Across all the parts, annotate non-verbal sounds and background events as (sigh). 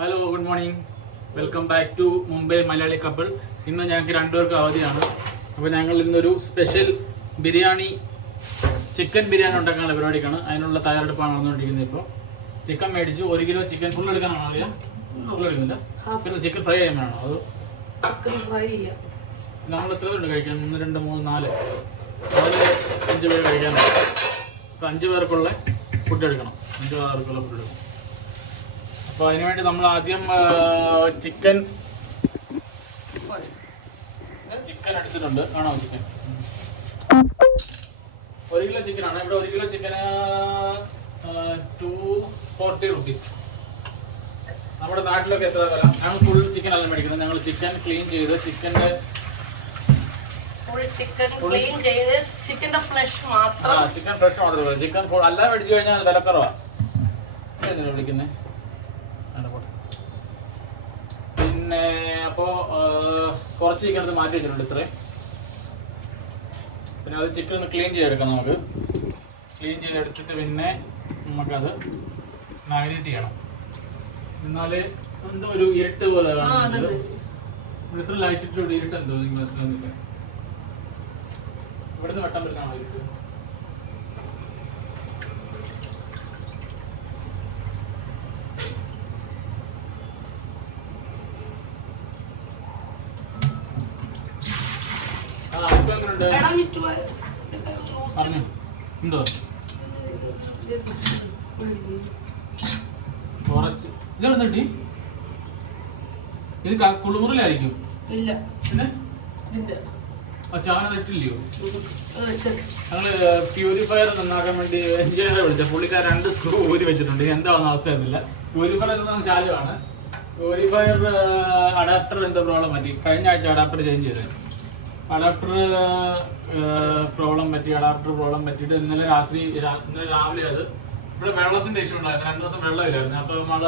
Hello good morning welcome back to Mumbai Malayali couple ഇന്ന് ഞങ്ങൾക്ക് രണ്ടുപേർക്ക് അവധിയാണ്. അപ്പോൾ ഞങ്ങൾ ഇന്നൊരു സ്പെഷ്യൽ ബിരിയാണി ചിക്കൻ ബിരിയാണി ഉണ്ടാക്കാനുള്ള പരിപാടിക്കാണ്. അതിനുള്ള തയ്യാറെടുപ്പാണ് നടന്നുകൊണ്ടിരിക്കുന്നത് ഇപ്പോൾ ചിക്കൻ മേടിച്ചു. ഒരു കിലോ ചിക്കൻ ഫുൾ എടുക്കാനാണോ അറിയാം? ഫുൾ എടുക്കുന്നില്ല. പിന്നെ ചിക്കൻ ഫ്രൈ ചെയ്യാനാണോ അത്? നമ്മൾ എത്ര പേരുണ്ട് കഴിക്കാൻ? ഒന്ന് രണ്ട് മൂന്ന് നാല്. നാല് അഞ്ച് പേര് കഴിക്കാനുണ്ട് അപ്പോൾ അഞ്ച് പേർക്കുള്ള ഫുഡ് എടുക്കണം. അഞ്ച് പേർക്കുള്ള ഫുഡ് എടുക്കണം. അപ്പോൾ അതിനുവേണ്ടി നമ്മൾ ആദ്യം ചിക്കൻ ചിക്കൻ എടുത്തിട്ടുണ്ട്. ആണോ ചിക്കൻ ഒരു കിലോ ചിക്കനാണ് ഇവിടെ ഒരു കിലോ ചിക്കന് ടു ഫോർട്ടി റുപ്പീസ് നമ്മുടെ നാട്ടിലൊക്കെ എത്ര വില? ഞങ്ങൾ ഫുൾ ചിക്കൻ അല്ല മേടിക്കുന്നത്. ഞങ്ങൾ ചിക്കൻ ക്ലീൻ ചെയ്ത് ചിക്കന്റെ ചിക്കൻ ക്ലീൻ ചെയ്ത് ഫ്ലഷ് മാത്രം ചിക്കൻ ഫ്രഷ് ഓർഡർ ചിക്കൻ അല്ല മേടിച്ചു കഴിഞ്ഞാൽ വിലക്കുറവാണ് വിളിക്കുന്നത് പിന്നെ അപ്പോ കുറച്ച് ചിക്കൻ എടുത്ത് മാറ്റി വെച്ചിട്ടുണ്ട് ഇത്രയും പിന്നെ അത് ചിക്കൻ ഒന്ന് ക്ലീൻ ചെയ്തെടുക്കാം നമുക്ക്. ക്ലീൻ ചെയ്തെടുത്തിട്ട് പിന്നെ നമുക്കത് മാരിനേറ്റ് ചെയ്യണം. എന്നാൽ എന്തോ ഒരു ഇരുട്ട് പോലെ കാണുന്നുണ്ട്. ഇത്ര ലൈറ്റ് ഇട്ട് ഇരുട്ട് എന്തോ നിങ്ങൾ ഇവിടുന്ന് വെട്ടാൻ പറ്റാണോ ഇരുട്ട് ആ ഇപ്പൊ എങ്ങനെയുണ്ട് ഇളം വിറ്റ് പോയ- പറഞ്ഞു എന്തോ കുറച്ച് ഇതെവിടെ കിട്ടി ഇത് കുളിമുറിലായിരിക്കും. ഇല്ല. പിന്നെ? അത് വെച്ച്. ഞങ്ങൾ പ്യൂരിഫയർ നന്നാക്കാൻ വേണ്ടി എഞ്ചിനീയറെ വിളിച്ച പുള്ളിക്കാർ രണ്ട് സ്ക്രൂ ഊരി വെച്ചിട്ടുണ്ട്. എന്താണെന്ന് അവസ്ഥ അറിയില്ല പ്യൂരിഫയർ എന്ന ചാലുവാണ്. പ്യൂരിഫയർ അഡാപ്റ്റർ എന്താ പ്രോബ്ലം പറ്റി കഴിഞ്ഞ ആഴ്ച അഡാപ്റ്റർ ചേഞ്ച് ചെയ്തത് അഡാപ്റ്റർ പ്രോബ്ലം പറ്റി അഡാപ്റ്റർ പ്രോബ്ലം പറ്റിയിട്ട് ഇന്നലെ രാത്രി ഇന്നലെ രാവിലെ അത് ഇവിടെ വെള്ളത്തിന്റെ ഇഷ്യൂ ഉണ്ടായിരുന്നു. രണ്ട് ദിവസം വെള്ളമില്ലായിരുന്നു. അപ്പോൾ നമ്മൾ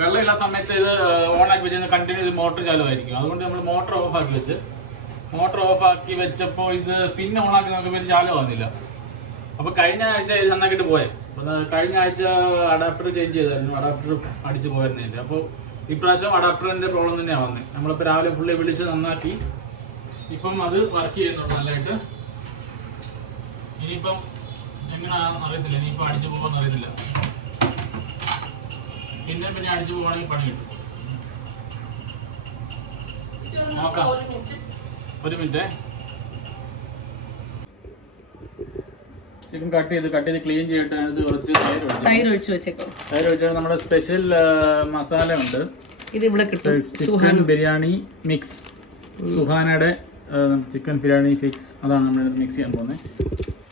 വെള്ളമില്ല സമയത്ത് ഇത് ഓൺ ആക്കി വെച്ച് കണ്ടിന്യൂ ഇത് മോട്ടർ ചാലുമായിരിക്കും അതുകൊണ്ട് നമ്മൾ മോട്ടർ ഓഫ് ആക്കി വെച്ച് മോട്ടർ ഓഫ് ആക്കി വെച്ചപ്പോൾ ഇത് പിന്നെ ഓൺ ആക്കി നോക്കുമ്പോൾ ഇത് ചാലു ആവുന്നില്ല അപ്പോൾ കഴിഞ്ഞ ആഴ്ച ഇത് നന്നാക്കിയിട്ട് പോയെ. കഴിഞ്ഞ ആഴ്ച അഡാപ്റ്റർ ചേഞ്ച് ചെയ്തായിരുന്നു. അഡാപ്റ്റർ അടിച്ച് പോയിരുന്നില്ല. അപ്പോൾ ഇപ്രാവശ്യം അഡാപ്റ്ററിന്റെ പ്രോബ്ലം തന്നെയാണ് വന്നത് നമ്മളിപ്പോൾ രാവിലെ ഫുള്ളി വിളിച്ച് നന്നാക്കി ഇപ്പം അത് വർക്ക് ചെയ്യുന്നുണ്ട് നല്ലതായിട്ട് ഇനിയിപ്പം എങ്ങനെയാണെന്ന് അറിയത്തില്ല. ഇനിയിപ്പോൾ അടിച്ചു പോകാൻ അറിയത്തില്ല. പിന്നെ പിന്നെ അടിച്ചു പോവാണെങ്കിൽ പണി കിട്ടും. നോക്കാം. ഒരു മിനിറ്റ്. ചിക്കൻ കട്ട് ചെയ്ത് കട്ട് ചെയ്ത് ക്ലീൻ ചെയ്തിട്ട് അതിനകത്ത് കുറച്ച് തൈര് ഒഴിച്ചു. തൈര് ഒഴിച്ച് വെച്ചേക്കാം. തൈര് ഒഴിച്ചാൽ നമ്മുടെ സ്പെഷ്യൽ മസാല ഉണ്ട് ഇത് ഇവിടെ കിട്ടും. ചിക്കൻ ബിരിയാണി മിക്സ് സുഹാനയുടെ ചിക്കൻ ബിരിയാണി ഫിക്സ് അതാണ് നമ്മൾ മിക്സ് ചെയ്യാൻ പോകുന്നത്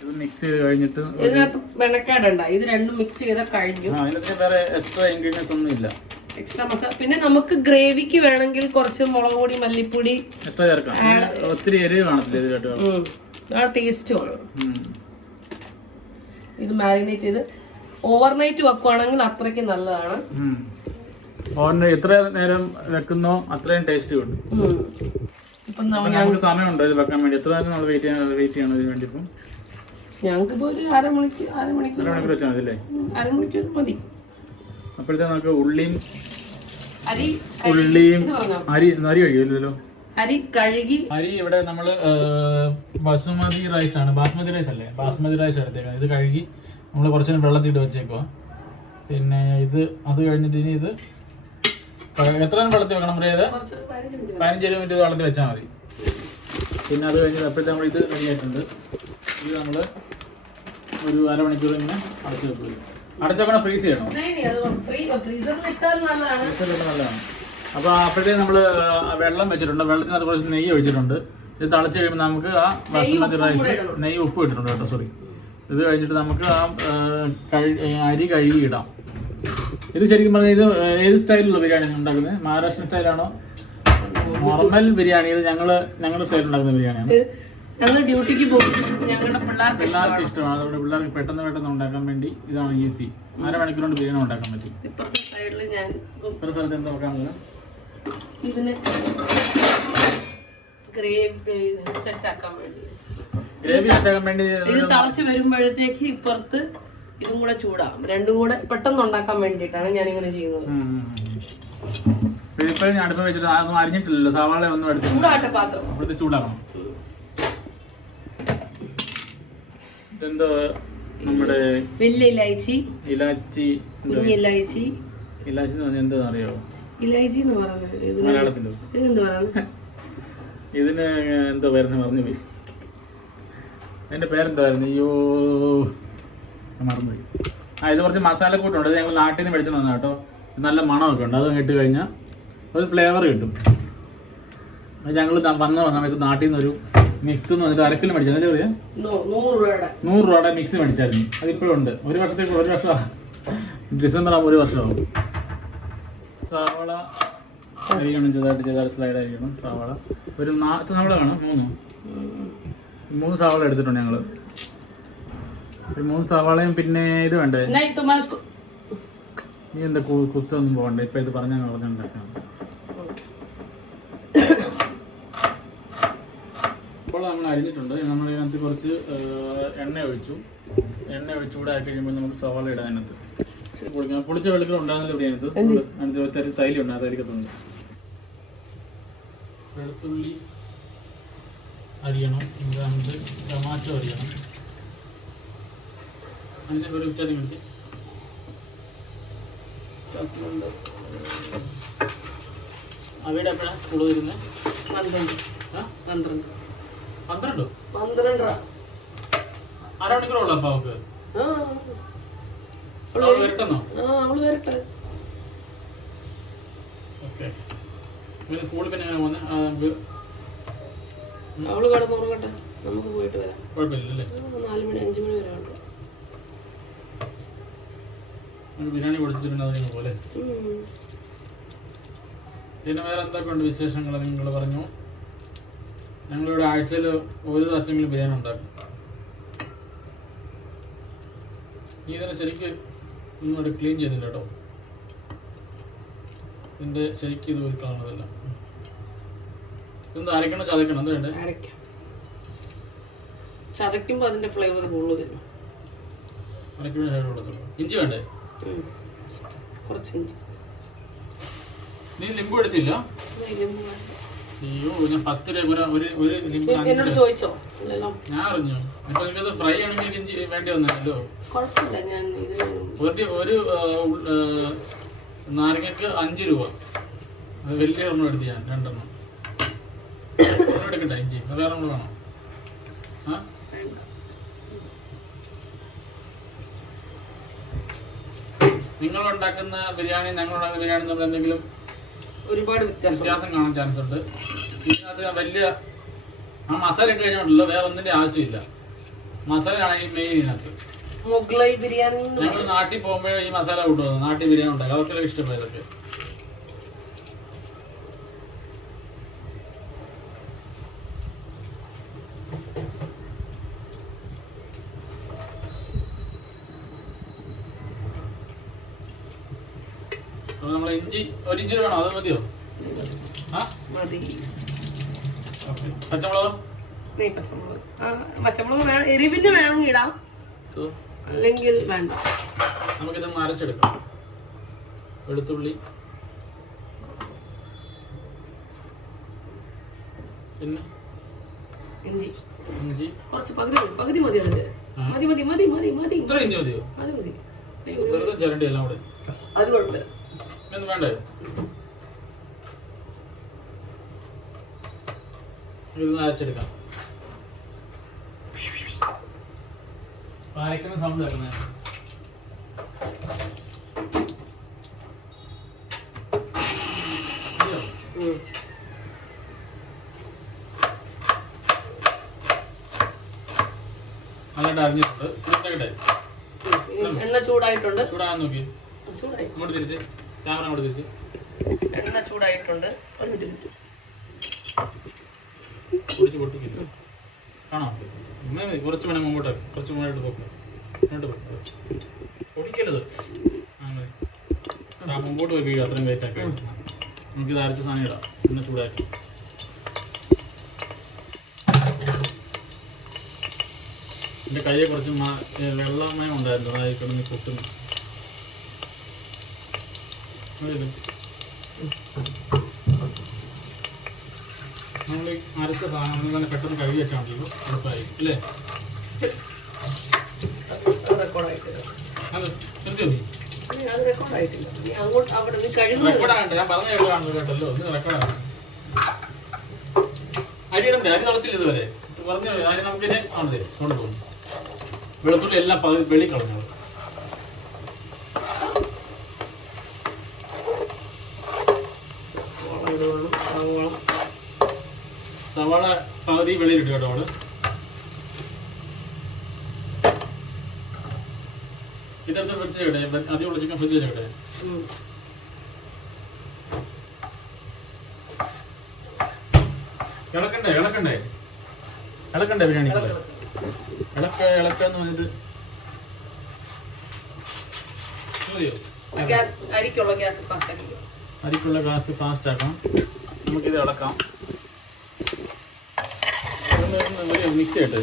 ഇത് മിക്സ് ചെയ്ത് കഴിഞ്ഞിട്ട് ഇതിനകത്ത് വെണക്കാടുണ്ട. ഇത് രണ്ടും മിക്സ് ചെയ്ത കഴിഞ്ഞു. ആ വേറെ എക്സ്ട്രാ ഇൻഗ്രീഡിയൻസ് ഒന്നും ഇല്ല. എക്സ്ട്രാ മസാല പിന്നെ നമുക്ക് ഗ്രേവിക്ക് വേണമെങ്കിൽ കുറച്ച് മുളക് പൊടി മല്ലിപ്പൊടി എക്സ്ട്രാ ചേർക്കാം. ഒത്തിരി എരിവ് കാണത്തില്ല ഇത് കേട്ടോ ഉം. ആ ടേസ്റ്റ് ഇത് മാരിനേറ്റ് ചെയ്ത് ഓവർനൈറ്റ് വെക്കുവാണെങ്കിൽ അത്രയ്ക്ക് നല്ലതാണ്. ഓവർനൈറ്റ് എത്ര നേരം വെക്കുന്നോ അത്രയും ടേസ്റ്റ് കിട്ടും. ഇപ്പം നമ്മ- അപ്പൊ നമുക്ക് സമയമുണ്ടോ ഇത് വെക്കാൻ വേണ്ടി? എത്ര നേരം നമ്മൾ വെയിറ്റ് വെയിറ്റ് ചെയ്യണം ഇതിന് വേണ്ടി ഇപ്പം? ഞങ്ങൾക്കിപ്പോ ഒരു അരമണിക്കൂർ അരമണിക്കൂർ വെച്ചാൽ മതി അല്ലേ ഉം, അരമണിക്കൂർ മതി. അപ്പോഴത്തെ നമുക്ക് ഉള്ളിയും അരി ഉള്ളിയും അരി അരി കഴിയുമല്ലോ അരി കഴുകി അരി ഇവിടെ നമ്മൾ ബസുമതി റൈസ് ആണ് ബാസ്മതി റൈസ് അല്ലേ ബാസ്മതി റൈസ് എടുത്തേക്കാം ഇത് കഴുകി നമ്മൾ കുറച്ച് വെള്ളത്തിട്ട് വെച്ചേക്കുക പിന്നെ ഇത് അത് കഴിഞ്ഞിട്ട് ഇനി ഇത് എത്ര നേരം വെള്ളത്തിൽ വെക്കണം കുറച്ച് പതിനഞ്ച് മിനിറ്റ് വെള്ളത്തിൽ വെച്ചാൽ മതി. പിന്നെ അത് കഴിഞ്ഞിട്ട് അപ്പോഴത്തെ നമ്മൾ ഇത് റെഡി ആയിട്ടുണ്ട്. ഇത് നമ്മൾ ഒരു അരമണിക്കൂർ ഇങ്ങനെ അടച്ചു വെക്കും. അടച്ചോക്കണം ഫ്രീസ് ചെയ്യണം? ഫ്രീസറിൽ ഇട്ടാൽ നല്ലതാണ്. അപ്പൊ നല്ലതാണ്. അപ്പോൾ അപ്പോഴത്തേക്ക് നമ്മൾ വെള്ളം വെച്ചിട്ടുണ്ട്. വെള്ളത്തിനകത്ത് കുറച്ച് നെയ്യ് ഒഴിച്ചിട്ടുണ്ട്. ഇത് തിളച്ച് കഴിയുമ്പോൾ നമുക്ക് ആ ബസുമതി റൈസ് നെയ്യ് ഉപ്പ് ഇട്ടിട്ടുണ്ട് കേട്ടോ സോറി ഇത് കഴിഞ്ഞിട്ട് നമുക്ക് ആ ആ, കഴി- അരി കഴുകി ഇടാം ഇത് ശരിക്കും പറഞ്ഞാൽ ഇത് ഏത് സ്റ്റൈലിലുള്ള ബിരിയാണി ഉണ്ടാക്കുന്നത് മഹാരാഷ്ട്ര സ്റ്റൈലാണോ? നോർമൽ ബിരിയാണി. ഇത് ഞങ്ങൾ ഞങ്ങളുടെ സ്റ്റൈൽ ഉണ്ടാക്കുന്ന ബിരിയാണിയാണ്. ഞങ്ങൾ ഡ്യൂട്ടിക്ക് പോകും. ഞങ്ങളുടെ പിള്ളേർക്ക് പിള്ളേർക്ക് ഇഷ്ടമാണ്. അതുകൊണ്ട് പിള്ളേർക്ക് പെട്ടെന്ന് പെട്ടെന്ന് ഉണ്ടാക്കാൻ വേണ്ടി ഇതാണ് ഈസി. അര കൊണ്ട് ബിരിയാണി ഉണ്ടാക്കാൻ പറ്റും. ഇപ്പുറത്തെ സൈഡിൽ ഞാൻ ഇപ്പുറത്തെ സ്ഥലത്ത് എന്താ നോക്കാൻ പോകുന്നത് ഇതിന് ഗ്രേവി സെറ്റ് ആക്കാൻ വേണ്ടി. ഗ്രേവി ഉണ്ടാക്കാൻ വേണ്ടി ഇത് തളച്ച് വരുമ്പോഴത്തേക്ക് ഇപ്പുറത്ത് ഇതും കൂടെ ചൂടാ രണ്ടും കൂടെ പെട്ടെന്ന് ഉണ്ടാക്കാൻ വേണ്ടിയിട്ടാണ് ഞാൻ ഇങ്ങനെ ചെയ്യുന്നത് ഞാൻ അടുപ്പ് വെച്ചിട്ട് അതൊന്നും അരിഞ്ഞിട്ടില്ലല്ലോ. സവാള ഒന്നും ചൂടാട്ടെ പാത്രം. അവിടുത്തെ ചൂടാക്കണം. ഇതെന്തോ നമ്മുടെ വലിയ ഇലൈച്ചി. ഇലാച്ചി എന്തോ? കുഞ്ഞി ഇലൈച്ചി. ഇലാച്ചി എന്ന് പറഞ്ഞാൽ ഇലൈച്ചി എന്ന് പറയുന്നത് ഇതിന് മലയാളത്തിലോ? ഇതിനെന്ത് പറയുന്നത്? (laughs) ഇതിന് എന്തോ പേരെന്ന് പറഞ്ഞു പോയി എന്റെ പേരെന്തായിരുന്നു? അയ്യോ. മറന്നുപോയി. ആ ഇത് കുറച്ച് മസാലക്കൂട്ടുണ്ട്. ഇത് ഞങ്ങൾ നാട്ടിൽ നിന്ന് മേടിച്ചു വന്ന കേട്ടോ. നല്ല മണമൊക്കെ ഉണ്ട്. അത് ഇട്ട് കഴിഞ്ഞാൽ ഒരു ഫ്ലേവർ കിട്ടും. അത് ഞങ്ങൾ വന്ന സമയത്ത് നാട്ടിൽ നിന്ന് ഒരു മിക്സ് എന്ന് പറഞ്ഞിട്ട് അരക്കിൽ മേടിച്ചു. അതിന്റെ പറയാ നൂറ് രൂപയുടെ. നൂറ് രൂപയുടെ മിക്സ് മേടിച്ചായിരുന്നു. അതിപ്പോഴും ഉണ്ട്. ഒരു വർഷത്തേക്ക് ഒരു വർഷം ഡിസംബർ ആകുമ്പോൾ ഒരു വർഷമാകും സവാള അരിയണം ചെറുതായിട്ട് ചെറുതായിട്ട് സ്ലൈഡ് അരിയണം സവാള. ഒരു നാല് സവാള വേണം മൂന്ന്. മൂന്ന് സവാള എടുത്തിട്ടുണ്ട് ഞങ്ങൾ ഒരു മൂന്ന് സവാളയും പിന്നെ ഇത് വേണ്ടേ? നീ എന്താ കുത്തൊന്നും പോകണ്ട? ഇപ്പൊ ഇത് പറഞ്ഞാൽ പറഞ്ഞുണ്ടാക്കാം ഇപ്പോൾ നമ്മൾ അരിഞ്ഞിട്ടുണ്ട്. നമ്മൾ ഇതിനകത്ത് കുറച്ച് ഏഹ്, എണ്ണ ഒഴിച്ചു. എണ്ണ ഒഴിച്ച് കൂടെ ആക്കി കഴിയുമ്പോൾ നമുക്ക് സവാള ഇടാൻ അതിനകത്ത്. പൊളിക്കാം. പൊളിച്ച വെള്ളത്തിൽ ഉണ്ടാകുന്നില്ല ഇവിടെ അതിനകത്ത് അതിനകത്ത് തൈലം ഉണ്ട്. അതായിരിക്കത്തുണ്ട് വെളുത്തുള്ളി അരിയണം. ഇതാണ്ട് ടമാറ്റോ അരിയണം. അതിന് ഒരു ചതി മിനിറ്റ് ചത്തിയുണ്ട് അവിടെ എപ്പോഴാണ് സ്കൂൾ വരുന്നത് പന്ത്രണ്ട്. ആ? പന്ത്രണ്ട്. പന്ത്രണ്ടോ? പന്ത്രണ്ടര. അരമണിക്കൂറുള്ള അപ്പൊ അവക്ക് അവൾ വരട്ടെന്നോ? അവൾ വരട്ടെ. ഓക്കെ. പിന്നെ സ്കൂളിൽ പിന്നെ എങ്ങനെ പോകുന്നത് നമുക്ക് അവൾ കിടന്നുറങ്ങട്ടെ നമുക്ക് പോയിട്ട് വരാം. കുഴപ്പമില്ലല്ലേ? നാല് മണി അഞ്ച് മണി വരെ ബിരിയാണി അതിന് പോലെ. പിന്നെ വേറെ എന്തൊക്കെ ഉണ്ട് വിശേഷങ്ങൾ നിങ്ങൾ പറഞ്ഞു? ഞങ്ങളിവിടെ ആഴ്ചയിൽ ഒരു ദിവസമെങ്കിലും ബിരിയാണി ഉണ്ടാക്കും. നീ ഇതിനെ ശരിക്ക് ഒന്നും ഇവിടെ ക്ലീൻ ചെയ്തില്ല കേട്ടോ. ഇതിന്റെ ശരിക്കും ഇത് ഒരുക്കാനുള്ളതല്ല ഇതെന്താ അരക്കണം ചതക്കണം എന്താ വേണ്ടേ? അരയ്ക്കാം. ചതയ്ക്കുമ്പോൾ അതിന്റെ ഫ്ലേവർ കൂടുതൽ വരും. ഇഞ്ചി വേണ്ടേ. കുറച്ച്. ഇഞ്ചി നീ ലിംബു എടുത്തില്ല. അയ്യോ ഞാൻ പത്ത് രൂപ ഒരു ഒരു ഒരു ലിമ്പ് എന്നോട് ചോദിച്ചോ? ഇല്ലല്ലോ. ഞാൻ അറിഞ്ഞു. ഇപ്പൊ നിങ്ങൾക്കത് ഫ്രൈ ആണെങ്കിൽ ഇഞ്ചി വേണ്ടി വന്നല്ലോ. കുഴപ്പമില്ല ഞാൻ ഒരു ഒരു നാരങ്ങക്ക് അഞ്ച് രൂപ. അത് വലിയ ഒരെണ്ണം എടുത്ത് ഞാൻ രണ്ടെണ്ണം. എടുക്കട്ടെ ഇഞ്ചി. അത് വേറെ വേണം? ആ? നിങ്ങൾ ഉണ്ടാക്കുന്ന ബിരിയാണി ഞങ്ങൾ ഉണ്ടാക്കുന്ന ബിരിയാണി തമ്മിൽ എന്തെങ്കിലും ഒരുപാട് വ്യത്യാസം. വ്യത്യാസം കാണാൻ ചാൻസ് ഉണ്ട്. ഇതിനകത്ത് വലിയ ആ മസാല ഇട്ട് കഴിഞ്ഞുണ്ടല്ലോ വേറെ ഒന്നിന്റെ ആവശ്യമില്ല. മസാലയാണ് ഈ മെയിൻ ഇതിനകത്ത്. മുഗളൈ ബിരിയാണി ഞങ്ങൾ നാട്ടിൽ പോകുമ്പോഴേ ഈ മസാല കൂട്ടുന്നത്. നാട്ടിൽ ബിരിയാണി ഉണ്ടാക്കുക അവർക്കെല്ലാം ഇഷ്ടപ്പെടും ഇഞ്ചി ഒരു ഇഞ്ചി വേണോ അത് മതിയോ? ആ? മതി. പച്ചമുളകോ? നെയ് പച്ചമുളക്. പച്ചമുളക് വേണം എരിവിന് വേണമെങ്കിൽ ഇടാം അല്ലെങ്കിൽ വേണ്ട. നമുക്കിതൊന്ന് അരച്ചെടുക്കാം വെളുത്തുള്ളി. പിന്നെ? ഇഞ്ചി. ഇഞ്ചി. കുറച്ച് പകുതി പകുതി മതി അതിന്റെ. മതി മതി മതി മതി മതി. ഇത്ര ഇഞ്ചി മതിയോ? അത് മതി. വെറുതെ ചിരണ്ടി എല്ലാം കൂടെ. അത് കുഴപ്പമില്ല ഒന്നും വേണ്ടേ? ഇത് നരച്ചെടുക്കാം പാരക്കുന്ന സൗണ്ട് കേൾക്കുന്നേ? ചൂടാക്കട്ടെ ഉം. എണ്ണ ചൂടായിട്ടുണ്ട്. ചൂടാകാൻ നോക്കി ചൂടായി. ഇങ്ങോട്ട് തിരിച്ച്. ക്യാമറ അങ്ങോട്ട് തിരിച്ച്. എണ്ണ ചൂടായിട്ടുണ്ട്. ഒരു മിനിറ്റ് ഒഴിച്ച് പൊട്ടിക്കില്ല. കാണോ. അങ്ങനെ മതി കുറച്ച് വേണം മുമ്പോട്ട് കുറച്ച് മുന്നോട്ട് പോക്ക്. മുന്നോട്ട് പോക്ക്. പൊടിക്കരുത്. അങ്ങനെ. ആ മുമ്പോട്ട് പോയി വീഴും. അത്രയും വെയിറ്റ് ആക്കി. നമുക്കിത് അരച്ച സാധനം ഇടാം. എണ്ണ ചൂടാക്കി. എന്റെ കയ്യെ കുറച്ച് വെള്ളമയം ഉണ്ടായിരുന്നു. അതായത് കിടന്ന് അതിൽ നമ്മൾ അരച്ച സാധനങ്ങൾ തന്നെ പെട്ടെന്ന് കഴുകി വെച്ചാൽ മതിയോ എളുപ്പമായിരിക്കും അല്ലേ? അങ്ങോട്ട് അവിടെ ഞാൻ കേട്ടല്ലോ. ഒന്ന് റെക്കോർഡാണ് അരി തിളച്ചില്ല ഇതുവരെ. പറഞ്ഞു അരി നമുക്കിനെ കൊണ്ടുപോകും. വെളുത്തുള്ളി എല്ലാം പകുതി വെളി സവോള ഇടുവാണ് സവോള സവാള പകുതി വെളിയിലിട്ട് കേട്ടോ അവൾ ഇതെന്താ ഫ്രിഡ്ജ് ഇവിടെ ഉള്ള ചിക്കൻ ഫ്രിഡ്ജ് കേട്ടെ. ഇളക്കണ്ടേ ഇളക്കണ്ടേ? ഇളക്കണ്ടേ ബിരിയാണി ഇളക്ക ഇളക്കാന്ന് പറഞ്ഞിട്ട്. മതിയോ? അരിക്കുള്ള ഗ്യാസ് ഫാസ്റ്റ് ആക്കാം നമുക്കിത് ഇളക്കാം. ഒന്ന് മിക്സ് ചെയ്യട്ടെ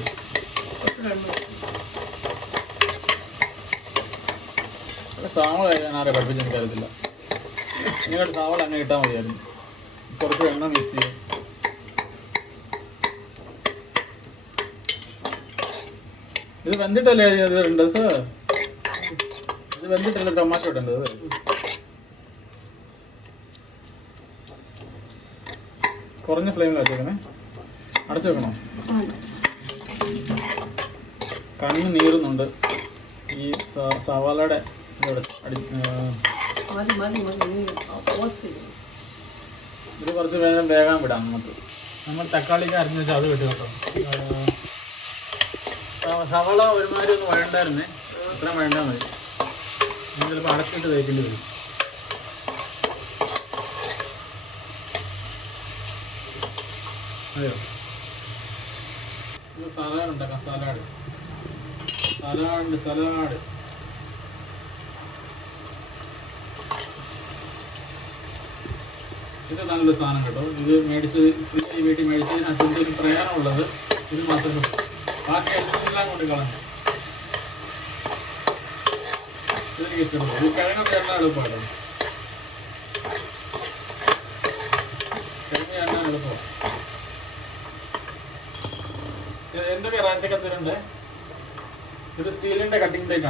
സാവള ഞാൻ ആരെ പഠിപ്പിച്ച് കരുതില്ല നിങ്ങളുടെ സാവള അങ്ങനെ ഇട്ടാൽ മതിയായിരുന്നു. കുറച്ച് എണ്ണ മിക്സ് ചെയ്യും. ഇത് വെന്തിട്ടല്ലേ ഇത് ഉണ്ട് സാർ ഇത് വെന്തിട്ടല്ലേ തമാശ ഇടേണ്ടത് കുറഞ്ഞ ഫ്ലെയിമിൽ വെച്ചേക്കണേ. അടച്ചു വെക്കണോ? കണ്ണ് നീറുന്നുണ്ട്. ഈ സവാളയുടെ ഇത് കുറച്ച് വേഗം വേഗം വിടാം നമുക്ക്. നമ്മൾ തക്കാളിക്ക് അരിഞ്ഞ വെച്ചാൽ അത് കിട്ടും കേട്ടോ. സവാള ഒരുമാതിരി ഒന്ന് വഴണ്ടായിരുന്നേ. അത്ര വേണ്ടാ മതി. ഞാൻ ചിലപ്പോൾ അടച്ചിട്ട് തേക്കേണ്ടി വരും. അതെയോ? ഇത് സലാഡ് ഉണ്ടാക്കാം സലാഡ്. Salad salad. ഇത് നല്ലൊരു സാധനം കേട്ടോ. ഇത് മേടിച്ചത് ഫ്രീ ആയി വീട്ടിൽ മേടിച്ചതിനകത്ത് എന്തൊരു പ്രയാണമുള്ളത്. ഇത് മാത്രമേ ഉള്ളൂ. ബാക്കി എല്ലാം കൊണ്ട് കളഞ്ഞു. ഇതെനിക്ക് ഇഷ്ടപ്പെട്ടു. ഇത് കിഴങ്ങൊക്കെ എണ്ണ എളുപ്പമാണ് കിഴങ്ങ് എണ്ണ എളുപ്പമാണ്. എന്തൊക്കെ തരുന്നുണ്ട്. ഇത് സ്റ്റീലിന്റെ കട്ടിംഗ്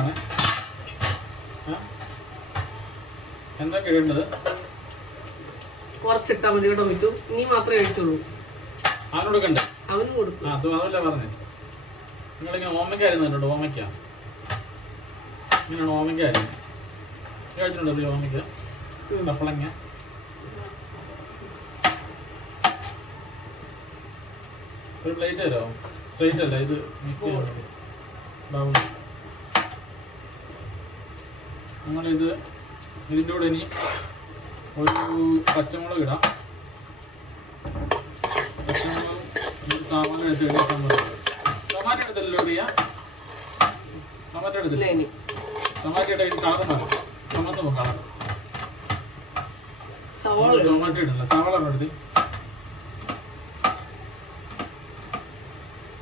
ആ? എന്തൊക്കെ ഇടേണ്ടത്? കുറച്ചിട്ടാ മതി കേട്ടോ വിറ്റു നീ മാത്രമേ കഴിച്ചുള്ളൂ അവന് കൊടുക്കണ്ടേ? അവനും കൊടുക്കും. ആ അത് അതല്ല പറഞ്ഞേ. നിങ്ങളിങ്ങനെ ഓമയ്ക്ക അരുന്നുണ്ടോ ഓമയ്ക്ക. ഇങ്ങനെയാണ് ഓമയ്ക്ക അരുന്നത് കഴിച്ചിട്ടുണ്ടോ ഓമയ്ക്ക? കപ്പളങ്ങ ഒരു പ്ലേറ്റ് തരാമോ? സ്ട്രൈറ്റ് അല്ല ഇത് മിക്സ് നമ്മളിത് ഇതിന്റെ കൂടെ ഇനി ഒരു പച്ചമുളക് ഇടാം. പച്ചമുളകും സാമാനം എടുത്ത് കഴിഞ്ഞാൽ ടൊമാറ്റോ എടുത്തല്ലോ ചെയ്യാം ടൊമാറ്റോ എടുത്തില്ല? ഇനി. ടൊമാറ്റോ ഇട്ട് കളർ മാറും ടൊമാറ്റോ കളർ സവാള. ടൊമാറ്റോ ഇടില്ല സവാള എടുത്ത്?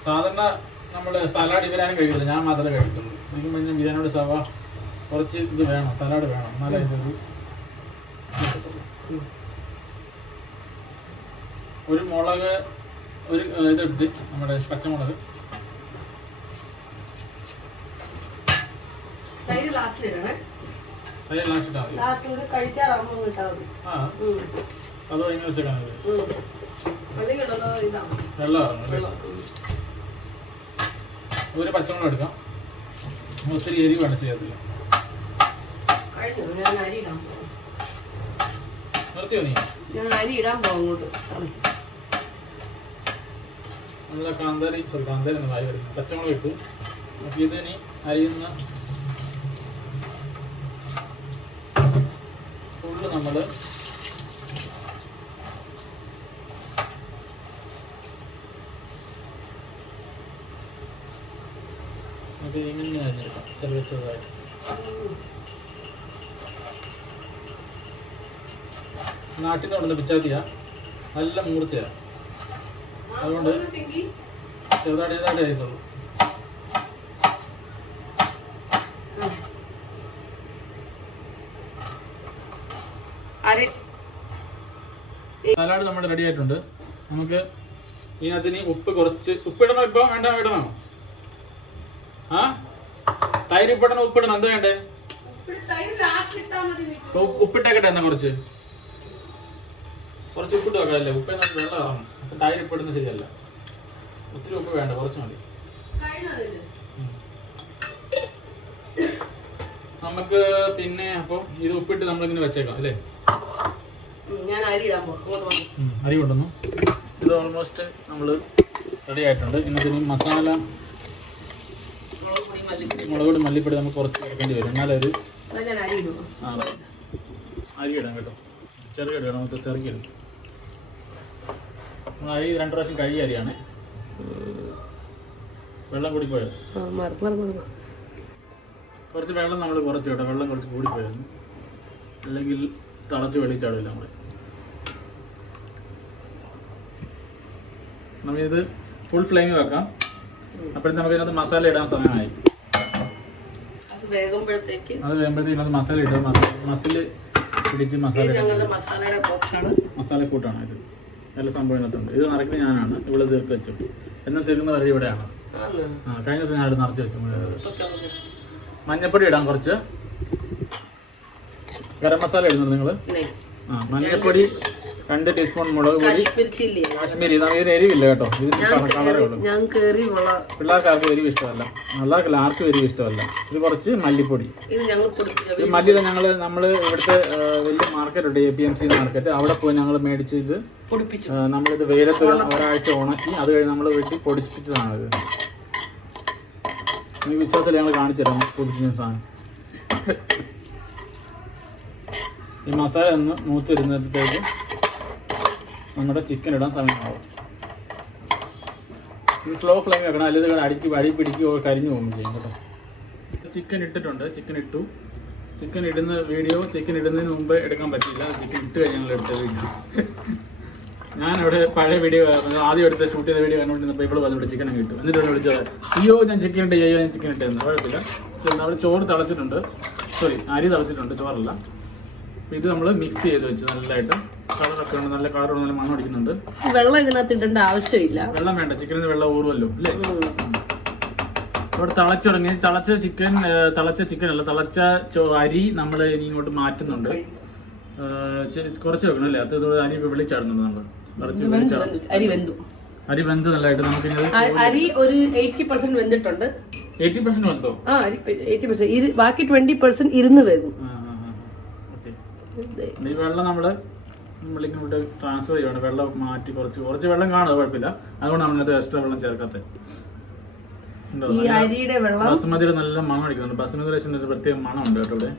സാധാരണ നമ്മൾ സലാഡ് ഇവരാനും കഴിക്കില്ല ഞാൻ മാത്രമേ കഴിക്കുള്ളൂ എനിക്ക് പിന്നെ ബിരിയാണിയോട് സവ കുറച്ച് ഇത് വേണം സലാഡ് വേണം. എന്നാലേ ഇത് ഒരു മുളക് ഒരു ഇതെടുത്ത് നമ്മുടെ പച്ചമുളക്. തൈര് ലാസ്റ്റ് ഇടണേ. തൈര് ലാസ്റ്റ് ഇട്ടാൽ ലാസ്റ്റ് കഴിക്കാറാകുമ്പോൾ ഇട്ടാൽ മതി. ആ. അത് വെച്ചേക്കാൻ വെള്ളം ഇറങ്ങും. ഒരു പച്ചമുളക് എടുക്കാം. ഒത്തിരി എരി വേണം ചെയ്യാത്തില്ല നിർത്തിയോ നീ? നല്ല കാന്താരി സോറി കാന്താരി എന്ന് വരും പച്ചമുളക് ഇട്ടു. അപ്പോൾ ഇതിനി അരിയുന്ന ഫുള്ള് നമ്മൾ നമുക്ക് ഇങ്ങനെ അരിഞ്ഞെടുക്കാം ചെറിയ ചെറുതായിട്ട്. നിന്ന് പിച്ചാത്തിയ. നല്ല മൂർച്ചയാ. അതുകൊണ്ട് ചെറുതായിട്ട് ചെറുതായിട്ട് അരി സലാഡ് നമ്മുടെ റെഡി ആയിട്ടുണ്ട്. നമുക്ക് ഇതിനകത്ത് ഇനി ഉപ്പ് കുറച്ച് ഉപ്പിടണോ ഇപ്പൊ? വേണ്ട ഇടണോ? തൈര് ഉപ്പിടണോ ഉപ്പിടണം? എന്താ വേണ്ടേ? ഉപ്പിട്ടേക്കട്ടെ എന്നാ കുറച്ച്. കുറച്ച് ഉപ്പിട്ട് വെക്കാം അല്ലേ ഉപ്പ് എന്നാ വെള്ളം ഇറങ്ങും. അപ്പൊ തൈര് ഉപ്പിടുന്ന ശരിയല്ല. ഒത്തിരി ഉപ്പ് വേണ്ട കുറച്ച് മതി. നമുക്ക് പിന്നെ അപ്പൊ ഇത് ഉപ്പിട്ട് നമ്മളിങ്ങനെ വെച്ചേക്കാം അല്ലേ? ഞാൻ അരി കൊണ്ടുവന്നു. ഇത് ഓൾമോസ്റ്റ് നമ്മൾ റെഡി ആയിട്ടുണ്ട്. ഇന്നത്തെ ഇനി മസാല മുളക് പൊടി മല്ലിപ്പൊടി നമുക്ക് കുറച്ച് ചേർക്കേണ്ടി വരും. എന്നാലും ഒരു അരി ഇടും. ആ അരി ഇടാം കേട്ടോ. ചെറുകിട ഇടാം നമുക്ക് ചെറുകിടും അരി രണ്ട് പ്രാവശ്യം കഴിയ അരിയാണ്. വെള്ളം കൂടിപ്പോയോ? കുറച്ച് വെള്ളം നമ്മൾ കുറച്ച് കേട്ടോ വെള്ളം കുറച്ച് കൂടിപ്പോയായിരുന്നു അല്ലെങ്കിൽ തിളച്ച് വെളിച്ചാടില്ല നമ്മൾ നമ്മളിത് ഫുൾ ഫ്ലെയിമിൽ വെക്കാം. അപ്പോഴത്തെ നമുക്ക് ഇതിനകത്ത് മസാല ഇടാൻ സമയമായി. അത് വേകുമ്പോഴത്തേക്ക് അത് വരുമ്പോഴത്തേക്ക് ഇതിനകത്ത് മസാല ഇടുക. മസാല മസിൽ പിടിച്ച് മസാല മസാല കൂട്ടാണ് ഇത്. നല്ല സംഭവം ഇതിനകത്തുണ്ട്. ഇത് നിറയ്ക്കുന്നത് ഞാനാണ്. ഇവിടെ തീർക്ക് വെച്ചു. എന്നാൽ തീർക്കുന്ന വരെ ഇവിടെയാണ്. ആ കഴിഞ്ഞ ദിവസം ഞാൻ ഇവിടെ നിറച്ച് വെച്ചു. മഞ്ഞപ്പൊടി ഇടാം കുറച്ച്. ഗരം മസാല ഇടുന്നുണ്ട് നിങ്ങൾ? ആ മഞ്ഞപ്പൊടി രണ്ട് ടീസ്പൂൺ മുളക് പൊടി. കാശ്മീരി. ഇത് ഇതിന് എരിവില്ല കേട്ടോ. ഇത് കളറേ ഉള്ളൂ. എരിവ് ഇഷ്ടമല്ല. പിള്ളേർക്കല്ല ആർക്കും എരിവ് ഇഷ്ടമല്ല. ഇത് കുറച്ച് മല്ലിപ്പൊടി. ഇത് മല്ലിയില ഞങ്ങൾ നമ്മൾ ഇവിടുത്തെ വലിയ മാർക്കറ്റ് ഉണ്ട് A P M C market അവിടെ പോയി ഞങ്ങൾ മേടിച്ച് ഇത് നമ്മളിത് വെയിലത്ത് ഒരു ഒരാഴ്ച ഉണക്കി അത് കഴിഞ്ഞ് നമ്മൾ വീട്ടിൽ പൊടിപ്പിച്ചതാണ് ഇത്. എനിക്ക് വിശ്വാസമില്ല ഞങ്ങൾ കാണിച്ചു തരാം പൊടിപ്പിച്ച സാധനം. ഈ മസാല ഒന്ന് മൂത്ത് നമ്മുടെ ചിക്കൻ ഇടാൻ സമയമാവും. ഇത് സ്ലോ ഫ്ലെയിം വെക്കണം. അല്ലെങ്കിൽ ഇത് അടിക്ക് വഴി പിടിക്കുകയോ കരിഞ്ഞു പോകും ചെയ്യും കേട്ടോ. ചിക്കൻ ഇട്ടിട്ടുണ്ട്. ചിക്കൻ ഇട്ടു. ചിക്കൻ ഇടുന്ന വീഡിയോ ചിക്കൻ ഇടുന്നതിന് മുമ്പ് എടുക്കാൻ പറ്റില്ല ചിക്കൻ ഇട്ട് കഴിഞ്ഞാൽ എടുത്ത വീഡിയോ ഞാൻ അവിടെ പഴയ വീഡിയോ ആദ്യം എടുത്ത ഷൂട്ട് ചെയ്ത വീഡിയോ കണ്ടുകൊണ്ടിരുന്നപ്പോൾ ഇവിടെ വന്നിട്ട് ചിക്കൻ കിട്ടും എന്നിട്ട് ഇവിടെ വിളിച്ചത് അയ്യോ ഞാൻ ചിക്കൻ ഇട്ട് അയ്യോ ഞാൻ ചിക്കൻ ഇട്ടായിരുന്നു കുഴപ്പമില്ല. നമ്മൾ ചോറ് തളച്ചിട്ടുണ്ട്. സോറി അരി തളച്ചിട്ടുണ്ട് ചോറല്ല. ഇത് നമ്മൾ മിക്സ് ചെയ്ത് വെച്ചു നല്ലതായിട്ട്. കളറൊക്കെ ഉണ്ട്. നല്ല കളർ നല്ല മണം അടിക്കുന്നുണ്ട്. വെള്ളം ഇതിനകത്ത് ഇടേണ്ട ആവശ്യമില്ല. വെള്ളം വേണ്ട. ചിക്കനിൽ വെള്ളം ഊറുമല്ലോ അല്ലേ. ഇവിടെ തിളച്ചു തുടങ്ങി. തിളച്ച ചിക്കൻ തിളച്ച ചിക്കൻ അല്ല തിളച്ച അരി നമ്മൾ ഇനി ഇങ്ങോട്ട് മാറ്റുന്നുണ്ട്. കുറച്ച് വെക്കണം അല്ലേ? അത് അരി വെളിച്ചാടുന്നുണ്ട് നമ്മൾ. കുറച്ച് അരി വെന്തു. അരി വെന്ത് നല്ലതായിട്ട് നമുക്ക് അരി ഒരു എയ്റ്റി പെർസെന്റ് വെന്തിട്ടുണ്ട്. എയ്റ്റി പെർസെന്റ് വെന്തോ? ആ എയ്റ്റി പെർസെന്റ്. ബാക്കി ട്വന്റി പെർസെന്റ് ഇരുന്ന് വേകും. വെള്ളം നമ്മൾ നമ്മൾ ട്രാൻസ്ഫർ ചെയ്യണം. വെള്ളം മാറ്റി കുറച്ച് കുറച്ച് വെള്ളം കാണും അത് കുഴപ്പമില്ല. അതുകൊണ്ട് നമ്മളിനകത്ത് എക്സ്ട്രാ വെള്ളം ചേർക്കാത്തത്? ഈ അരിയുടെ വെള്ളം? ബസുമതിയുടെ നല്ല മണം അടിക്കുന്നുണ്ട്. ബസുമതി റേഷൻ ഒരു പ്രത്യേക മണമുണ്ട് കേട്ടോ ഇവിടെ.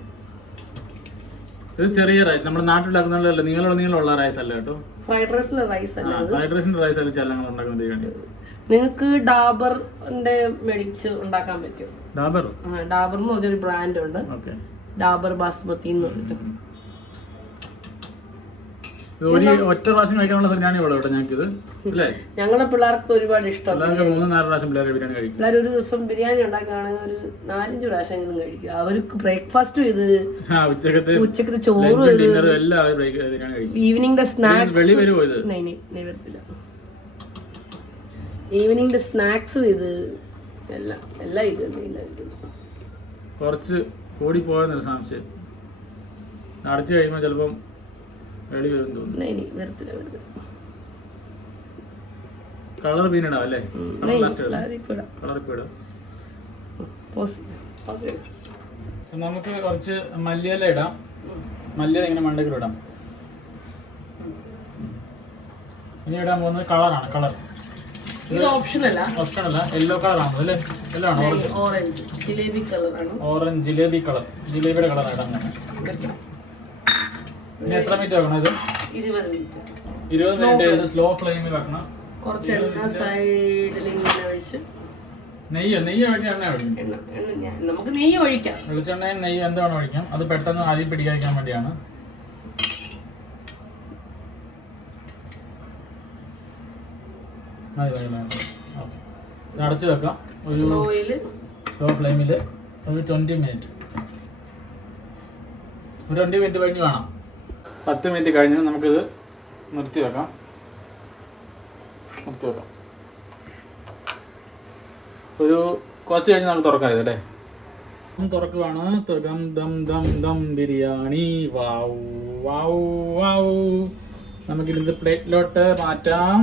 ഇത് ചെറിയ റൈസ് നമ്മുടെ നാട്ടിലുണ്ടാക്കുന്ന നീളമുള്ള നീളമുള്ള റൈസ് അല്ല കേട്ടോ? ഫ്രൈഡ് റൈസിലെ റൈസ് അല്ല ഫ്രൈഡ് റൈസിന്റെ റൈസ് അല്ല ചെല്ലങ്ങൾ ഉണ്ടാക്കുന്ന ബിരിയാണി നിങ്ങൾക്ക് ഡാബറിന്റെ മേടിച്ച് ഉണ്ടാക്കാൻ പറ്റും. ഡാബർ ഡാബർ എന്ന് പറഞ്ഞൊരു ബ്രാൻഡ് ഉണ്ട്. ഓക്കേ ഡാബർ ബാസ്മതി എന്ന് പറഞ്ഞിട്ട്. ഇത് ഒരു ഒറ്റ പ്രാവശ്യം കഴിക്കാനുള്ള ബിരിയാണി ഉള്ളൂ ഇവിടെ ഞങ്ങൾക്കിത് അല്ലേ? ഞങ്ങളുടെ പിള്ളേർക്ക് ഒരുപാട് ഇഷ്ടം. മൂന്ന് നാല് പ്രാവശ്യം പിള്ളേരെ ബിരിയാണി കഴിക്കും. പിള്ളേർ ഒരു ദിവസം ബിരിയാണി ഉണ്ടാക്കുകയാണെങ്കിൽ ഒരു നാലഞ്ച് പ്രാവശ്യമെങ്കിലും കഴിക്കുക അവർക്ക് ബ്രേക്ക്ഫാസ്റ്റും ഇത് ആ ഉച്ചക്കത്തെ ഉച്ചക്കത്തെ ചോറ് എല്ലാം അവർ break- ബിരിയാണി കഴിക്കും. ഈവനിങ്ങിന്റെ സ്നാക്സ് വെളി വരുമോ ഇത്? വരത്തില്ല ഈവനിങ്ങിന്റെ സ്നാക്സും ഇത് എല്ലാം എല്ലാം ഇത് തന്നെ, എല്ലാം ഇത് കുറച്ച് കൂടി പോയെന്നൊരു സംശയം. അടച്ചു കഴിയുമ്പോൾ ചിലപ്പം കളർ പീനിടാം അല്ലേ? നമുക്ക് കുറച്ച് മല്ലിയില ഇടാം. മല്ലിയില ഇങ്ങനെ മണ്ടയ്ക്ക് ഇടാം. ഇനി ഇടാൻ പോകുന്നത് കളറാണ് കളർ ഇത് ഓപ്ഷൻ അല്ല. ഓപ്ഷൻ അല്ല യെല്ലോ കളറാണ് അല്ലേ? യെല്ലോ ആണോ ഓറഞ്ച് ജിലേബി കളറാണ് ഓറഞ്ച് ജിലേബി കളർ ജിലേബിയുടെ കളർ ഇടാൻ പോകുന്നത്. ഇനി എത്ര മിനിറ്റ് ആക്കണം ഇത്? ഇരുപത് മിനിറ്റ് ഇരുപത് മിനിറ്റ് ഇത് സ്ലോ ഫ്ലെയിമിൽ വെക്കണം. കുറച്ച് എണ്ണ സൈഡിൽ ഇങ്ങനെ ഒഴിച്ച്. നെയ്യോ നെയ്യ് ഒഴിച്ച് എണ്ണ എണ്ണ എണ്ണ ഞാൻ നമുക്ക് നെയ്യ് ഒഴിക്കാം. വെളിച്ചെണ്ണയും നെയ്യ് എന്താണ് ഒഴിക്കാം? അത് പെട്ടെന്ന് അരി പിടിക്കാൻ വേണ്ടിയാണ്. മതി മതി മതി ഓക്കെ. ഇത് അടച്ചു വെക്കാം. ഒരു ലോ. സ്ലോ ഫ്ലെയിമിൽ ഒരു ട്വന്റി മിനിറ്റ് ഒരു ട്വന്റി മിനിറ്റ് കഴിഞ്ഞ് വേണം. പത്ത് മിനിറ്റ് കഴിഞ്ഞ് നമുക്കിത് നിർത്തി വെക്കാം നിർത്തി വെക്കാം ഒരു കുറച്ച് കഴിഞ്ഞ് നമുക്ക് തുറക്കാം ഇതല്ലേ അല്ലേ dum തുറക്കുവാണ്. Dum dum dum dum biryani. Wow wow wow നമുക്കിത് പ്ലേറ്റിലോട്ട് മാറ്റാം.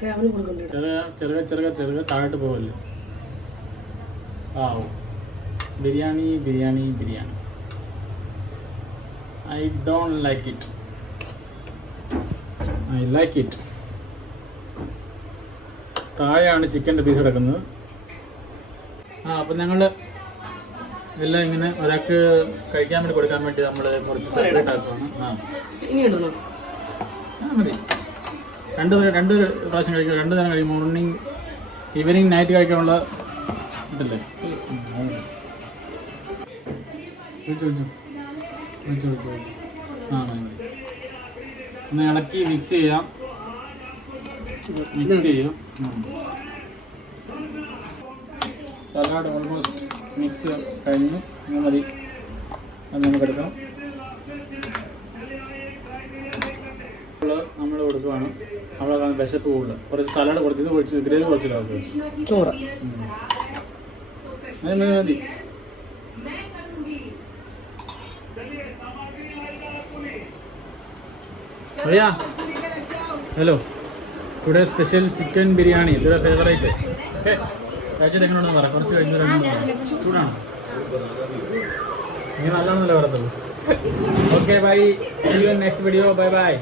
ചെറുക ചെറുക ചെറുക താഴോട്ട് പോകല്ലേ wow biryani biryani biryani. I don't like it I like it താഴെയാണ് ചിക്കന്റെ പീസ് കിടക്കുന്നത്. ആ അപ്പം ഞങ്ങൾ എല്ലാം ഇങ്ങനെ ഒരാൾക്ക് കഴിക്കാൻ വേണ്ടി കൊടുക്കാൻ വേണ്ടി നമ്മൾ കുറച്ച് സെപ്പറേറ്റ് ആക്കുവാണ്. ആ. മതി. രണ്ട് രണ്ട് പ്രാവശ്യം കഴിക്കുക രണ്ട് നേരം കഴിക്കും. മോർണിംഗ് ഈവനിങ് നൈറ്റ് കഴിക്കാനുള്ള ഇതല്ലേ? ഉം. ഒഴിച്ചോ, ഒഴിച്ചോ. ഒഴിച്ചോ. ആ. ഒന്ന് ഇളക്കി മിക്സ് ചെയ്യാം. മിക്സ് ചെയ്യും. സലാഡ് ഓൾമോസ്റ്റ് മിക്സ് കഴിഞ്ഞു. മതി. അത് നമുക്ക് എടുക്കാം. നമ്മൾ കൊടുക്കുവാണ്. അവിടെ വിശപ്പ് കൂടുതൽ കുറച്ച് സലാഡ് കുറച്ച് ഇത് കുറച്ച് ഗ്രേവി കുറച്ചില്ല ചോറ്. മതി മതി. Hello. Today special chicken biryani. ഇതൊരു ഫേവറേറ്റ് ഓക്കെ. കഴിച്ചിട്ട് എങ്ങനെയാണെന്ന് പറ. കുറച്ച് കഴിഞ്ഞ് ചൂടാണ്? ഇങ്ങനെ നല്ലോണമല്ലേ പറയത്തുള്ളൂ okay bye next video bye bye